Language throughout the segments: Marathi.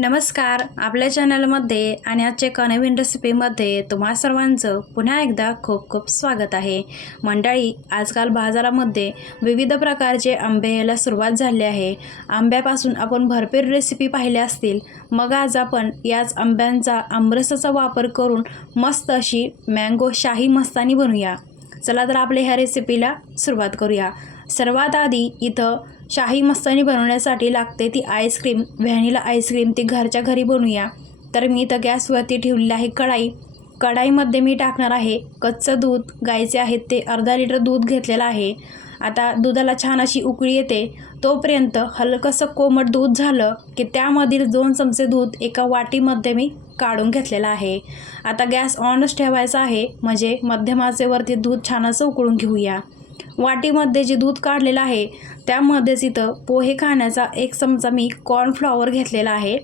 नमस्कार. आपल्या चॅनलमध्ये आणि आजच्या एका नवीन रेसिपीमध्ये तुम्हा सर्वांचं पुन्हा एकदा खूप खूप स्वागत आहे. मंडळी आजकाल बाजारामध्ये विविध प्रकारचे आंबे यायला सुरुवात झाली आहे. आंब्यापासून आपण भरपूर रेसिपी पाहिल्या असतील. मग आज आपण याच आंब्यांचा आमरसाचा वापर करून मस्त अशी मँगो शाही मस्तानी बनवूया. चला तर आपल्या ह्या रेसिपीला सुरुवात करूया. सर्वात आधी इथं शाही मस्तानी बनवण्यासाठी लागते ती आईस्क्रीम व्हॅनिला आईस्क्रीम ती घरच्या घरी बनवूया. तर मी इथं गॅसवरती ठेवलेली आहे कढाई. कढाईमध्ये मी टाकणार आहे कच्चं दूध गायचे आहेत ते अर्धा लिटर दूध घेतलेलं आहे. आता दुधाला छान अशी उकळी येते. तोपर्यंत हलकंसं कोमट दूध झालं की त्यामधील दोन चमचे दूध एका वाटीमध्ये मी काढून घेतलेलं आहे. आता गॅस ऑनच ठेवायचा आहे. म्हणजे मध्यम आचेवरती दूध छान असं उकळून घेऊया. वाटीमध्ये जे दूध काढलेलं आहे त्यामध्येच इथं पोहे खाण्याचा एक चमचा मी कॉर्नफ्लॉवर घेतलेला आहे.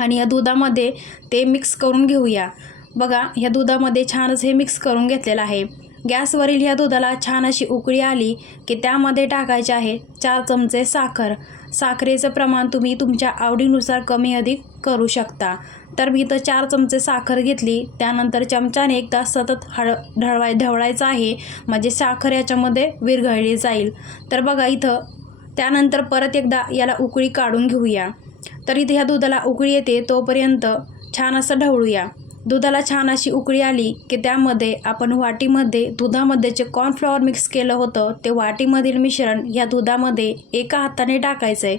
आणि या दुधामध्ये ते मिक्स करून घेऊया. बघा ह्या दुधामध्ये छानच हे मिक्स करून घेतलेलं आहे. गॅसवरील ह्या दुधाला छान अशी उकळी आली की त्यामध्ये टाकायचे आहे चार चमचे साखर. साखरेचं प्रमाण तुम्ही तुमच्या आवडीनुसार कमी अधिक करू शकता. तर मी इथं चार चमचे साखर घेतली. त्यानंतर चमच्याने एकदा सतत हळ ढळवाय ढवळायचं आहे. म्हणजे साखर याच्यामध्ये विरघळली जाईल. तर बघा इथं. त्यानंतर परत एकदा याला उकळी काढून घेऊया. तर इथे ह्या दुधाला उकळी येते तोपर्यंत छान असं ढवळूया. दुधाला छान अशी उकळी आली की त्यामध्ये आपण वाटीमध्ये दुधामध्ये जे कॉर्नफ्लॉवर मिक्स केलं होतं ते वाटीमधील मिश्रण या दुधामध्ये एका हाताने टाकायचं आहे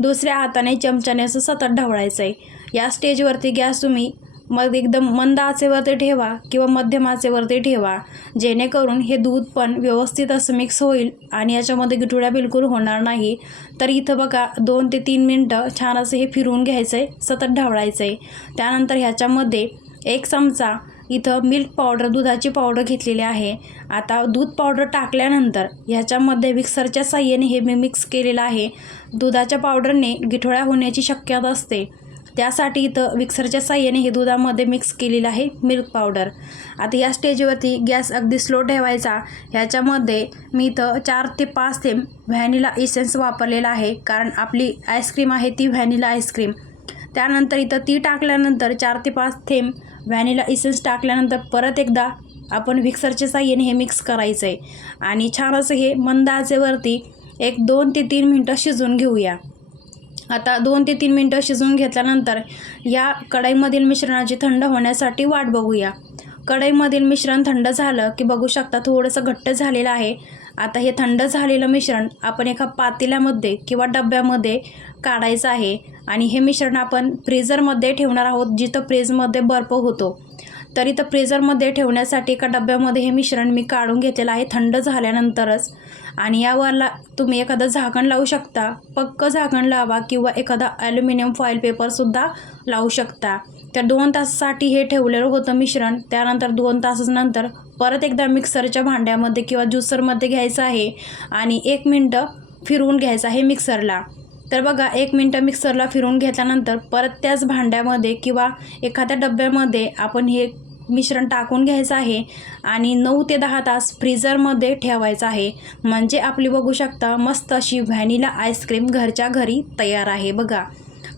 दुसऱ्या हाताने चमच्याने असं सतत ढवळायचं आहे या स्टेजवरती गॅस तुम्ही मग एकदम मंद आचेवरती ठेवा किंवा मध्यम आचेवरती ठेवा. जेणेकरून हे दूध पण व्यवस्थित असं मिक्स होईल आणि याच्यामध्ये गिटुळ्या बिलकुल होणार नाही. तर इथं बघा दोन ते तीन मिनटं छान असं हे फिरवून घ्यायचं आहे सतत ढवळायचं आहे त्यानंतर ह्याच्यामध्ये एक चमचा इथं मिल्क पावडर दुधाची पावडर घेतलेली आहे. आता दूध पावडर टाकल्यानंतर ह्याच्यामध्ये मिक्सरच्या साह्याने हे मी मिक्स केलेलं आहे. दुधाच्या पावडरने गिठोळ्या होण्याची शक्यता असते. त्यासाठी इथं मिक्सरच्या साह्याने हे दुधामध्ये मिक्स केलेलं आहे मिल्क पावडर आता या स्टेजवरती गॅस अगदी स्लो ठेवायचा. ह्याच्यामध्ये मी इथं चार ते पाच थेंब व्हॅनिला इसेन्स वापरलेला आहे. कारण आपली आईस्क्रीम आहे ती व्हॅनिला आईस्क्रीम त्यानंतर इथं ती टाकल्यानंतर चार ते पाच थेंब व्हॅनिला इसेन्स टाकल्यानंतर परत एकदा आपण मिक्सरच्या साह्याने हे मिक्स करायचं आहे आणि छान असं हे मंद आचेवरती एक दोन ते तीन मिनटं शिजून घेऊया. आता दोन ते तीन मिनटं शिजवून घेतल्यानंतर या कढईमधील मिश्रणाची थंड होण्यासाठी वाट बघूया. कढईमधील मिश्रण थंड झालं की बघू शकता थोडंसं घट्ट झालेलं आहे. आता हे थंड झालेलं मिश्रण आपण एका पातेल्यामध्ये किंवा डब्यामध्ये काढायचं आहे. आणि हे मिश्रण आपण फ्रीझरमध्ये ठेवणार आहोत जिथं फ्रीजमध्ये बर्फ होतो. तर इथं फ्रीझरमध्ये ठेवण्यासाठी एका डब्यामध्ये हे मिश्रण मी काढून घेतलेलं आहे थंड झाल्यानंतरच. आणि यावरला तुम्ही एखादं झाकण लावू शकता पक्क झाकण लावा किंवा एखादा ॲल्युमिनियम फॉईल पेपरसुद्धा लावू शकता. तर दोन तासासाठी हे ठेवलेलं होतं मिश्रण त्यानंतर दोन तासानंतर परत एकदा मिक्सरच्या भांड्यामध्ये किंवा ज्युसरमध्ये घ्यायचं आहे आणि एक मिनटं फिरवून घ्यायचं आहे मिक्सरला. तर बघा एक मिनटं मिक्सरला फिरवून घेतल्यानंतर परत त्याच भांड्यामध्ये किंवा एखाद्या डब्यामध्ये आपण हे मिश्रण टाकून घ्यायचं आहे आणि नऊ ते दहा तास फ्रीझरमध्ये ठेवायचं आहे. म्हणजे आपली बघू शकता मस्त अशी व्हॅनिला आईस्क्रीम घरच्या घरी तयार आहे बघा.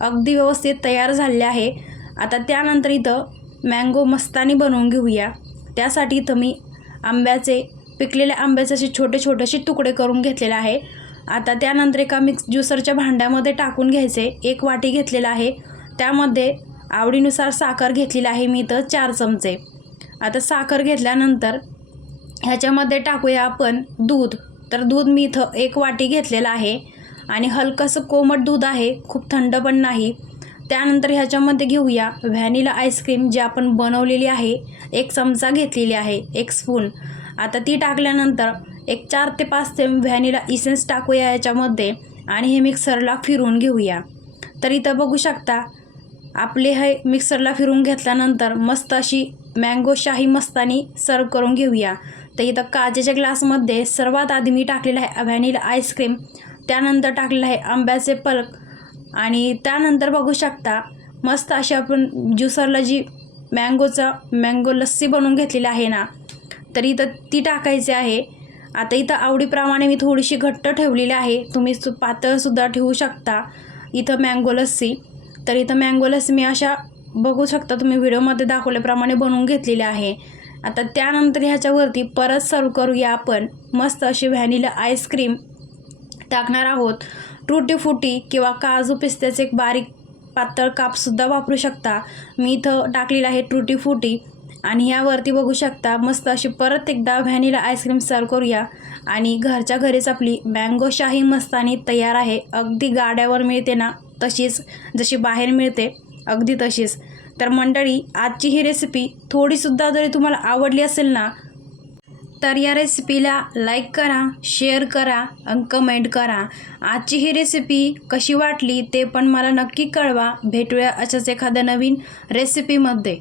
अगदी व्यवस्थित तयार झाले आहे. आता त्यानंतर इथं मँगो मस्तानी बनवून घेऊया. त्यासाठी इथं मी आंब्याचे पिकलेल्या आंब्याचे असे छोटे छोटेसे तुकडे करून घेतलेले आहे. आता त्यानंतर एका मिक्स ज्युसरच्या भांड्यामध्ये टाकून घ्यायचे. एक वाटी घेतलेला आहे. त्यामध्ये आवडीनुसार साखर घेतलेली आहे मी इथं चार चमचे. आता साखर घेतल्यानंतर ह्याच्यामध्ये टाकूया आपण दूध. तर दूध मी इथं एक वाटी घेतलेलं आहे. आणि हलकंसं कोमट दूध आहे. खूप थंड पण नाही. त्यानंतर ह्याच्यामध्ये घेऊया व्हॅनिला आईस्क्रीम जी आपण बनवलेली आहे. एक चमचा घेतलेली आहे एक स्पून. आता ती टाकल्यानंतर एक चार ते पाच ते व्हॅनिला इसेन्स टाकूया याच्यामध्ये आणि हे मिक्सरला फिरवून घेऊया. तर इथं बघू शकता आपले हे मिक्सरला फिरून घेतल्यानंतर मस्त अशी मँगो शाही मस्तानी सर्व करून घेऊया. तर इथं काचेच्या ग्लासमध्ये सर्वात आधी मी टाकलेलं आहे व्हॅनिला आईस्क्रीम. त्यानंतर टाकलेलं आहे आंब्याचे पल्क. आणि त्यानंतर बघू शकता मस्त अशी आपण ज्युसरला जी मँगोचा मँगो लस्सी बनवून घेतलेली आहे ना तर इथं ती टाकायची आहे. आता इथं आवडीप्रमाणे मी थोडीशी घट्ट ठेवलेली आहे. तुम्ही सु पातळसुद्धा ठेवू शकता इथं मँगो लस्सी. तर इथं मँगो लस्सी मी अशा बघू शकता तुम्ही व्हिडिओमध्ये दाखवल्याप्रमाणे बनवून घेतलेली आहे. आता त्यानंतर ह्याच्यावरती परत सर्व करूया आपण. मस्त अशी व्हॅनिला आईस्क्रीम टाकणार आहोत. टुटीफुटी किंवा काजू पिस्त्याचे एक बारीक पातळ कापसुद्धा वापरू शकता. मी इथं टाकलेलं आहे टुटीफुटी आणि ह्यावरती बघू शकता मस्त अशी परत एकदा व्हॅनिला आईस्क्रीम सर्व करूया. आणि घरच्या घरीच आपली मँगो शाही मस्तानी तयार आहे. अगदी गाड्यावर मिळते ना तशीच जशी बाहेर मिळते अगदी तशीच. तर मंडळी आजची ही रेसिपी थोडीसुद्धा जरी तुम्हाला आवडली असेल ना तर या रेसिपीला लाईक करा शेअर करा आणि कमेंट करा. आजची ही रेसिपी कशी वाटली ते पण मला नक्की कळवा. भेटूया अशाच एखाद्या नवीन रेसिपीमध्ये